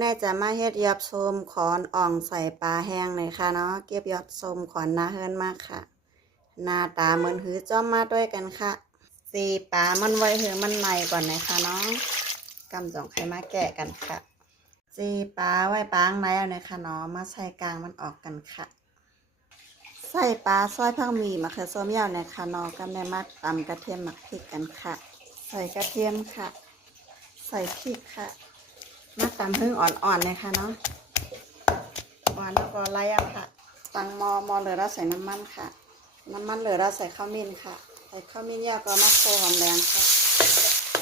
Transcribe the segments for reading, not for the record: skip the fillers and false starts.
แน่จะมาเฮ็ดยอบส้มขอนอ่องใส่ปลาแห้งเลยค่ะเนาะเก็บยอดส้มขอนหน้าเฮิรนมากค่ะหน้าตาเหมือนหือจ้อมมาด้วยกันค่ะสีปลามันไว้หือมันใหม่ก่อนนะคะเนาะกำจองไข่มาแกะกันค่ะสีปลาไว้ปางไหนเอานะคะเนาะมาใส่กลางมันออกกันค่ะใส่ปลาซอยผักหมี่มะเขือส้มยาวนะคะเนาะก็แม่มักตำกระเทียมหมักพริกกันค่ะใส่กระเทียมค่ะใส่พริกค่ะมาตำพึ่งอ่อนๆเลยค่ะเนาะหวานแล้วก็ไล่เอาค่ะตั้งหม้อเหลือเราใส่น้ำมันค่ะน้ำมันเหลือเราใส่ข้าวมิ้นค่ะใส่ข้าวมิ้นเยอะก็มาโขหอมแดงค่ะ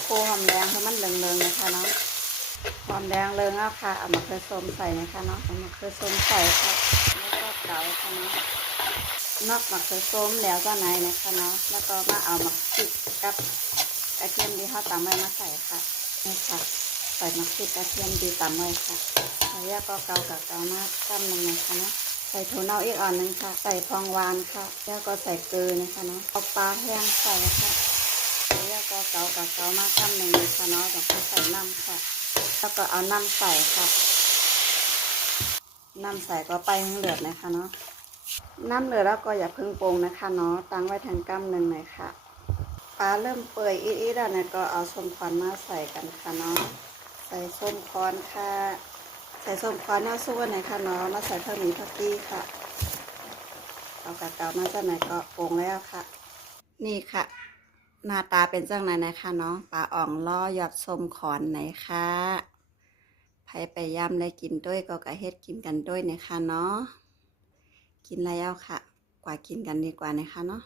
โขหอมแดงให้มันเหลืองๆนะคะเนาะหอมแดงเหลืองเอาค่ะเอามะเขือส้มใส่นะคะเนาะเอามะเขือส้มใส่ค่ะแล้วก็เกาค่ะเนาะนอกมะเขือส้มแล้วก็ไหนนะคะเนาะแล้วก็มาเอามะพริกกับกระเทียมที่เขาตำไว้มาใส่ค่ะนี่ค่ะใส่มะพริกกระเทียมดีตำไว้ค่ะแล้วก็เกากับเกามากตั้มลงนะคะเนาะใส่ถั่วเน่าอีกอ่อนหนึ่งค่ะใส่พองหวานค่ะแล้วก็ใส่เกลือนะคะเนาะเอาปลาแห้งใส่ค่ะแล้วก็เกากับเกามากตั้มหนึ่งนะคะเนาะแล้วก็ใส่น้ำค่ะแล้วก็เอาน้ำใส่ค่ะน้ำใส่ก็ไปให้เดือดนะคะเนาะน้ำเหลือแล้วก็อย่าเพิ่งปรุงนะคะเนาะตั้งไว้ทางกำหนึ่งหน่อยค่ะปลาเริ่มเปื่อยอีดๆแล้วเนี่ยก็เอาส้มควันมาใส่กันค่ะเนาะใส่ส้มคอนค่ะใส่ส้มคอนหน้าสู้หน่อยค่ะเนาะมาใส่ผักหมี่ผักชีค่ะเอากะเกามาจากไหนก็ปรุงแล้วค่ะนี่ค่ะหน้าตาเป็นจังไหนนะคะเนาะปลาอ่องล่อหยอดส้มขอนไหนค่ะไผไปย่ำได้กินด้วยก็กะเฮ็ดกินกันด้วยนะคะเนาะกินแล้วค่ะกว่ากินกันดีกว่านะคะเนาะ